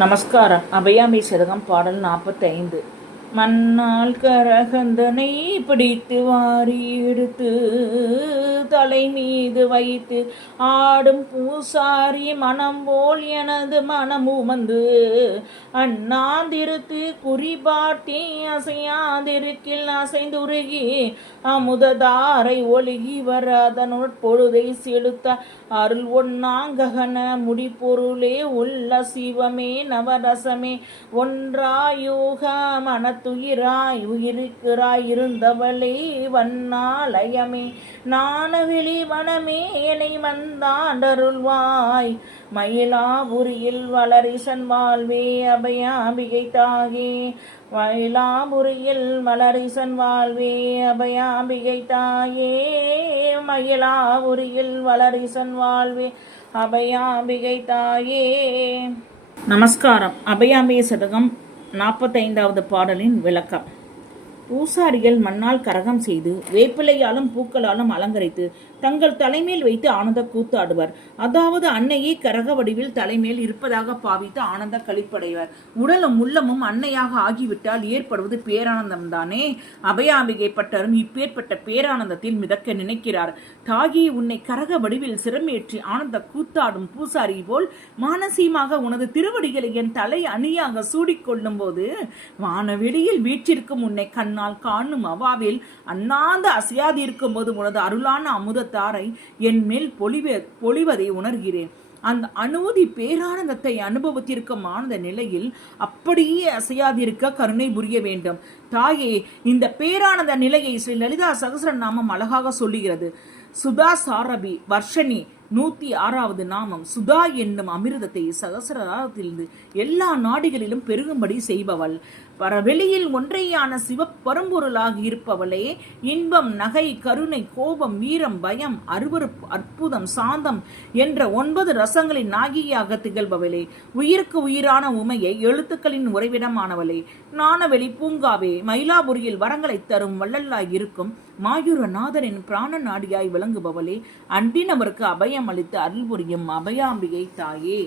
நமஸ்காரம். அபயாம்பை சதகம் பாடல் 45. மண்ணால் கரகந்தனை பிடித்து வாரி எடுத்து தலை மீது வைத்து ஆடும் பூசாரி மனம் போல் எனது மனம் உமந்து அண்ணாந்திருத்து குறிபாட்டி அசையாதிருக்கில் அசைந்துருகி அமுததாரை ஒழுகி வர அதனுள் பொழுதை செலுத்த அருள் ஒன்னாங்ககன முடிப்பொருளே உள்ள சிவமே நவரசமே ஒன்றாயோக மனத்துயிராய் உயிருக்கிறாய் இருந்தவளே வண்ணாலயமே நாணவெளி வனமே என்னை வந்தாண்டருள்வாய் மயிலாபுரியில் வளரிசன் வாழ்வே அபயாம்பிகை தாயே மயிலாபுரியில் மலரிசன் வாழ்வே அபயாம்பிகை தாயே மயிலாபுரியில் வளரிசன் வாழ்வே அபயாம்பிகை தாயே. நமஸ்காரம். அபயாம்பிகை சதகம் 45வது பாடலின் விளக்கம். பூசாரிகள் மண்ணால் கரகம் செய்து வேப்பிலையாலும் பூக்களாலும் அலங்கரித்து தங்கள் தலைமேல் வைத்து ஆனந்த கூத்தாடுவர். அதாவது அன்னையே கரக வடிவில் தலைமேல் இருப்பதாக பாவித்து ஆனந்த கழிப்படைவர். உடலும் உள்ளமும் அன்னையாக ஆகிவிட்டால் ஏற்படுவது பேரானந்தம்தானே. அபயாம்பிகை பட்டரும் இப்பேற்பட்ட பேரானந்தத்தில் மிதக்க நினைக்கிறார். தாகி உன்னை கரக வடிவில் சிரமேற்றி ஆனந்த கூத்தாடும் பூசாரி போல் மானசீமாக உனது திருவடிகளை என் தலை அணியாக சூடிக்கொள்ளும் போது வானவெளியில் வீற்றிருக்கும் உன்னை கண்ணால் காணும் அவாவில் அண்ணாந்து அசையாது இருக்கும் போது உனது அருளான அமுதத்தாரை என் மேல் பொழிவதை உணர்கிறேன். அந்த அனுமதி பேரானந்தத்தை அனுபவத்திற்கும் ஆனந்த நிலையில் அப்படியே அசையாதிருக்க கருணை புரிய வேண்டும். தாயே, இந்த பேரானந்த நிலையை ஸ்ரீ லலிதா சகஸ்ரநாமம் அழகாக சொல்லுகிறது. சுதா சாரபி வர்ஷனி 106வது நாமம். சுதா என்னும் அமிர்தத்தை சகசரத்திலிருந்து எல்லா நாடுகளிலும் பெருகும்படி செய்பவள். பரவெளியில் ஒன்றையான சிவப்பரம்பொருளாக இருப்பவளே. இன்பம், நகை, கருணை, கோபம், வீரம், பயம், அருவருப்பு, அற்புதம், சாந்தம் என்ற 9 ரசங்களின் நாகியாக திகழ்பவளே. உயிருக்கு உயிரான உமையை எழுத்துக்களின் உறைவிடமானவளே. ஞானவெளி பூங்காவே, மயிலாபுரியில் வரங்களை தரும் வள்ளலாய் இருக்கும் மாயூரநாதனின் பிராண நாடியாய் விளங்குபவளே. அன்பினவருக்கு அபயம் அளித்து அருள் புரியும் அபயாம்பிகை தாயே.